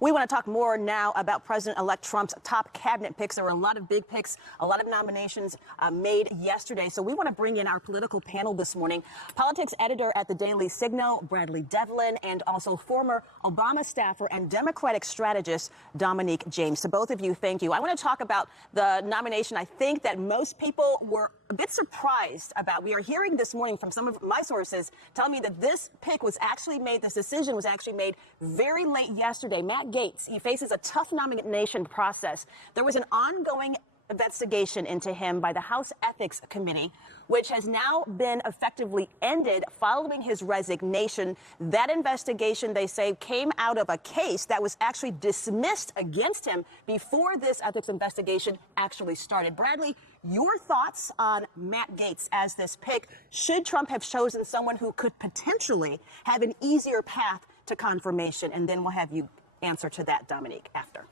We want to talk more now about President-elect Trump's top cabinet picks. There were a lot of big picks, a lot of nominations made yesterday. So we want to bring in our political panel this morning. Politics editor at the Daily Signal, Bradley Devlin, and also former Obama staffer and Democratic strategist, Dominique James. To both of you, thank you. I want to talk about the nomination I think that most people were a bit surprised about. We are hearing this morning from some of my sources telling me that this pick was actually made, this decision was actually made very late yesterday. Matt Gaetz, he faces a tough nomination process. There was an ongoing investigation into him by the House Ethics Committee, which has now been effectively ended following his resignation. That investigation, they say, came out of a case that was actually dismissed against him before this ethics investigation actually started. Bradley, your thoughts on Matt Gaetz as this pick? Should Trump have chosen someone who could potentially have an easier path to confirmation? And then we'll have you answer to that, Dominique, after.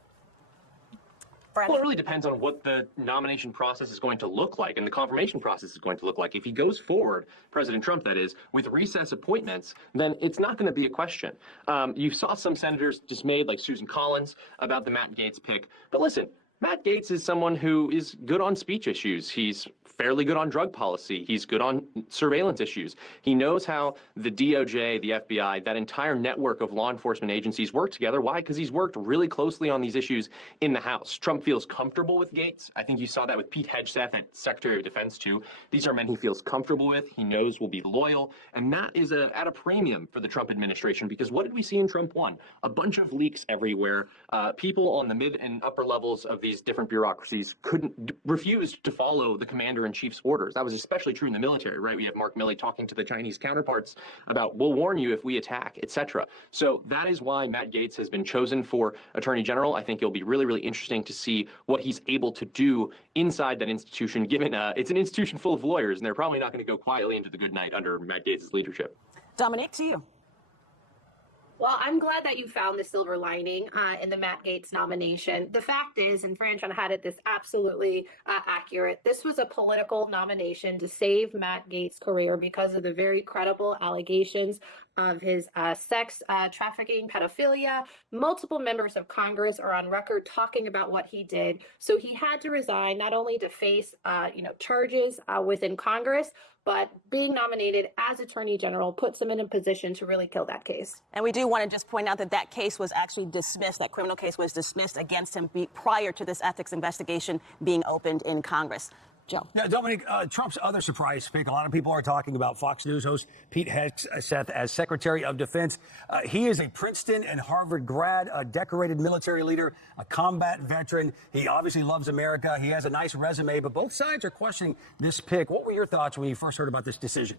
Well, it really depends on what the nomination process is going to look like and the confirmation process is going to look like. If he goes forward, President Trump, that is, with recess appointments, then it's not going to be a question. You saw some senators dismayed, like Susan Collins, about the Matt Gaetz pick. But listen, Matt Gaetz is someone who is good on speech issues. He's fairly good on drug policy. He's good on surveillance issues. He knows how the DOJ, the FBI, that entire network of law enforcement agencies work together. Why? Because he's worked really closely on these issues in the House. Trump feels comfortable with Gaetz. I think you saw that with Pete Hegseth and Secretary of Defense, too. These are men he feels comfortable with. He knows will be loyal. And that is at a premium for the Trump administration, because what did we see in Trump 1? A bunch of leaks everywhere. People on the mid and upper levels of these different bureaucracies refused to follow the commander-in-chief's orders. That was especially true in the military, right? We have Mark Milley talking to the Chinese counterparts about, we'll warn you if we attack, etc. So that is why Matt Gaetz has been chosen for Attorney General. I think it'll be really, really interesting to see what he's able to do inside that institution, given it's an institution full of lawyers, and they're probably not going to go quietly into the good night under Matt Gaetz' leadership. Dominique, to you. Well, I'm glad that you found the silver lining in the Matt Gaetz nomination. The fact is, and Franchon had it this absolutely accurate, this was a political nomination to save Matt Gaetz' career because of the very credible allegations of his sex trafficking, pedophilia. Multiple members of Congress are on record talking about what he did. So he had to resign, not only to face charges within Congress, but being nominated as Attorney General puts him in a position to really kill that case. And we do want to just point out that that case was actually dismissed. That criminal case was dismissed against him prior to this ethics investigation being opened in Congress. Joe. Now, Dominic, Trump's other surprise pick, a lot of people are talking about Fox News host Pete Hegseth as Secretary of Defense. He is a Princeton and Harvard grad, a decorated military leader, a combat veteran. He obviously loves America. He has a nice resume, but both sides are questioning this pick. What were your thoughts when you first heard about this decision?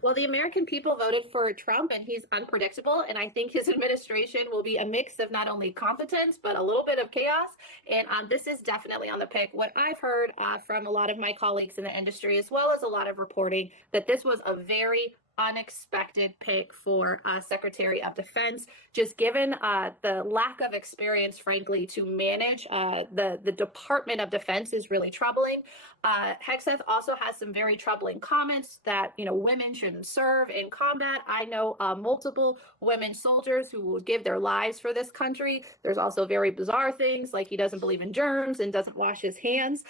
Well, the American people voted for Trump, and he's unpredictable. And I think his administration will be a mix of not only competence, but a little bit of chaos. And this is definitely on the pick. What I've heard from a lot of my colleagues in the industry, as well as a lot of reporting, that this was a very unexpected pick for Secretary of Defense, just given the lack of experience, frankly, to manage the Department of Defense is really troubling. Hegseth also has some very troubling comments that, women shouldn't serve in combat. I know multiple women soldiers who will give their lives for this country. There's also very bizarre things like he doesn't believe in germs and doesn't wash his hands.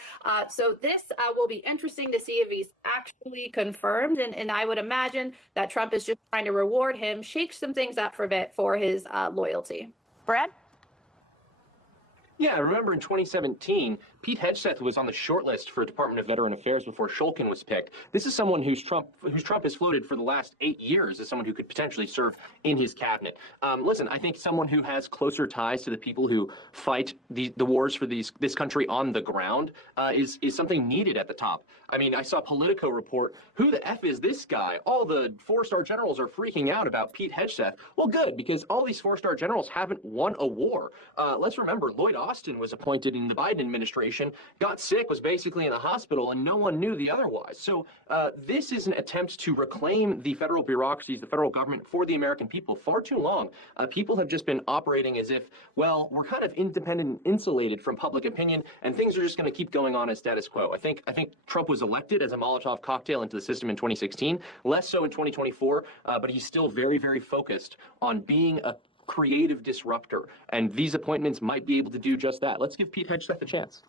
So this will be interesting to see if he's actually confirmed. And I would imagine that Trump is just trying to reward him, shake some things up for his loyalty. Brad? Yeah, I remember in 2017, Pete Hegseth was on the short list for Department of Veteran Affairs before Shulkin was picked. This is someone whose Trump has floated for the last 8 years as someone who could potentially serve in his cabinet. Listen, I think someone who has closer ties to the people who fight the wars for this country on the ground is something needed at the top. I mean, I saw Politico report, who the F is this guy? All the four-star generals are freaking out about Pete Hegseth. Well, good, because all these four-star generals haven't won a war. Let's remember, Lloyd Austin was appointed in the Biden administration, got sick, was basically in the hospital, and no one knew the otherwise. So this is an attempt to reclaim the federal bureaucracies, the federal government for the American people. Far too long, people have just been operating as if, well, we're kind of independent and insulated from public opinion, and things are just going to keep going on as status quo. I think Trump was elected as a Molotov cocktail into the system in 2016, less so in 2024, but he's still very, very focused on being a creative disruptor. And these appointments might be able to do just that. Let's give Pete Hegseth a chance.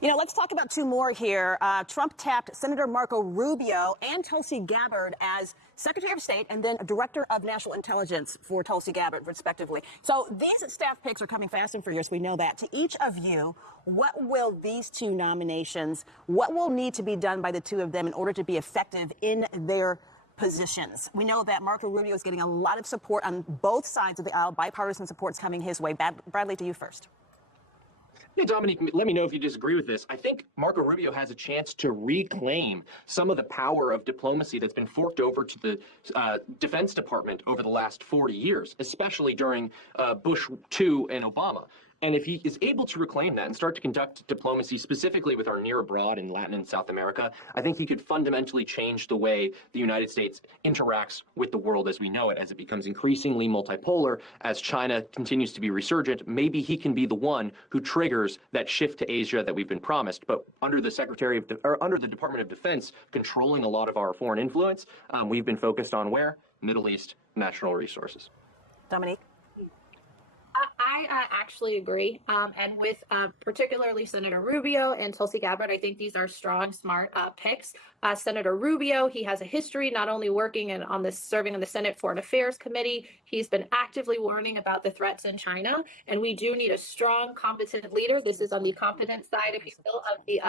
You know, let's talk about two more here. Trump tapped Senator Marco Rubio and Tulsi Gabbard as Secretary of State and then Director of National Intelligence for Tulsi Gabbard, respectively. So these staff picks are coming fast and furious. We know that. To each of you, what will these two nominations, what will need to be done by the two of them in order to be effective in their positions? We know that Marco Rubio is getting a lot of support on both sides of the aisle. Bipartisan support's coming his way. Bradley, to you first. Yeah, Dominique, let me know if you disagree with this. I think Marco Rubio has a chance to reclaim some of the power of diplomacy that's been forked over to the Defense Department over the last 40 years, especially during Bush II and Obama. And if he is able to reclaim that and start to conduct diplomacy specifically with our near abroad in Latin and South America, I think he could fundamentally change the way the United States interacts with the world as we know it, as it becomes increasingly multipolar, as China continues to be resurgent. Maybe he can be the one who triggers that shift to Asia that we've been promised. But under the under the Department of Defense controlling a lot of our foreign influence, we've been focused on where? Middle East, natural resources. Dominique? I actually agree. And with particularly Senator Rubio and Tulsi Gabbard, I think these are strong, smart picks. Senator Rubio, he has a history not only working serving on the Senate Foreign Affairs Committee, he's been actively warning about the threats in China. And we do need a strong, competent leader. This is on the competent side, if you will, of the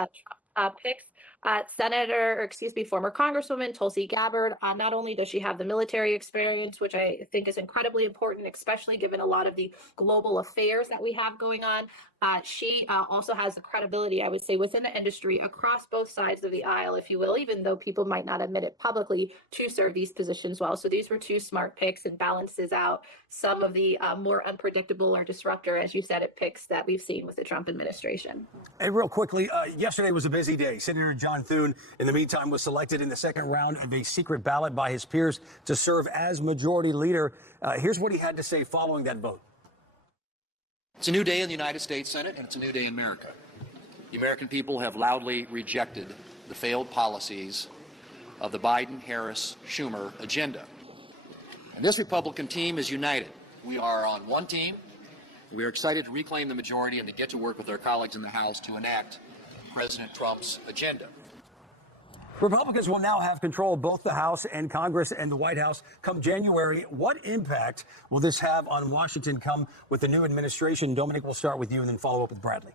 picks. Former Congresswoman Tulsi Gabbard, not only does she have the military experience, which I think is incredibly important, especially given a lot of the global affairs that we have going on, she also has the credibility, I would say, within the industry across both sides of the aisle, if you will, even though people might not admit it publicly, to serve these positions well. So these were two smart picks and balances out some of the more unpredictable or disruptor, as you said, picks that we've seen with the Trump administration. Hey, real quickly, yesterday was a busy day. Senator John Thune, in the meantime, was selected in the second round of a secret ballot by his peers to serve as majority leader. Here's what he had to say following that vote. It's a new day in the United States Senate, and it's a new day in America. The American people have loudly rejected the failed policies of the Biden, Harris, Schumer agenda. And this Republican team is united. We are on one team. We are excited to reclaim the majority and to get to work with our colleagues in the House to enact President Trump's agenda. Republicans will now have control of both the House and Congress and the White House come January. What impact will this have on Washington come with the new administration? Dominic, we'll start with you and then follow up with Bradley.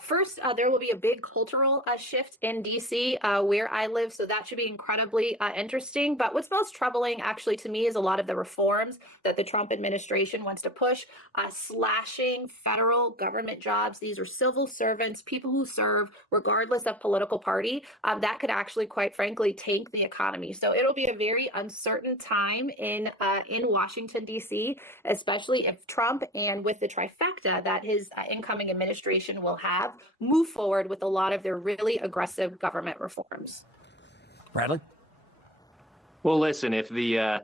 First, there will be a big cultural shift in D.C. Where I live, so that should be incredibly interesting. But what's most troubling, actually, to me, is a lot of the reforms that the Trump administration wants to push, slashing federal government jobs. These are civil servants, people who serve regardless of political party. That could actually, quite frankly, tank the economy. So it'll be a very uncertain time in Washington, D.C., especially if Trump and with the trifecta that his incoming administration will have move forward with a lot of their really aggressive government reforms. Bradley? Well, listen, if the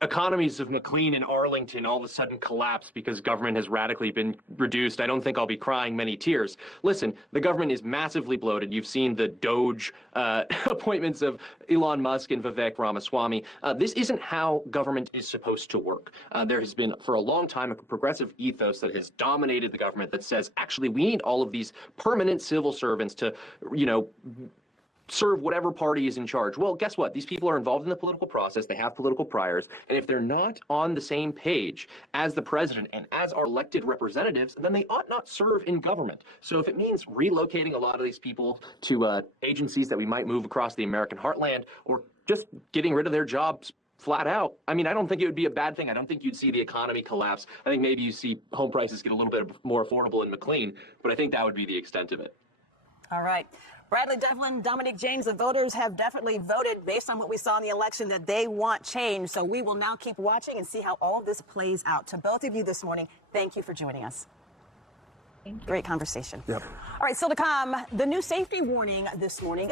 economies of McLean and Arlington all of a sudden collapse because government has radically been reduced, I don't think I'll be crying many tears. Listen, the government is massively bloated. You've seen the Doge appointments of Elon Musk and Vivek Ramaswamy. This isn't how government is supposed to work. There has been, for a long time, a progressive ethos that has dominated the government that says, actually, we need all of these permanent civil servants to, serve whatever party is in charge. Well, guess what? These people are involved in the political process. They have political priors. And if they're not on the same page as the president and as our elected representatives, then they ought not serve in government. So if it means relocating a lot of these people to agencies that we might move across the American heartland, or just getting rid of their jobs flat out, I mean, I don't think it would be a bad thing. I don't think you'd see the economy collapse. I think maybe you see home prices get a little bit more affordable in McLean, but I think that would be the extent of it. All right. Bradley, Devlin, Dominic James, the voters have definitely voted based on what we saw in the election that they want change. So we will now keep watching and see how all this plays out. To both of you this morning, thank you for joining us. Great conversation. Yep. All right, still to come, the new safety warning this morning.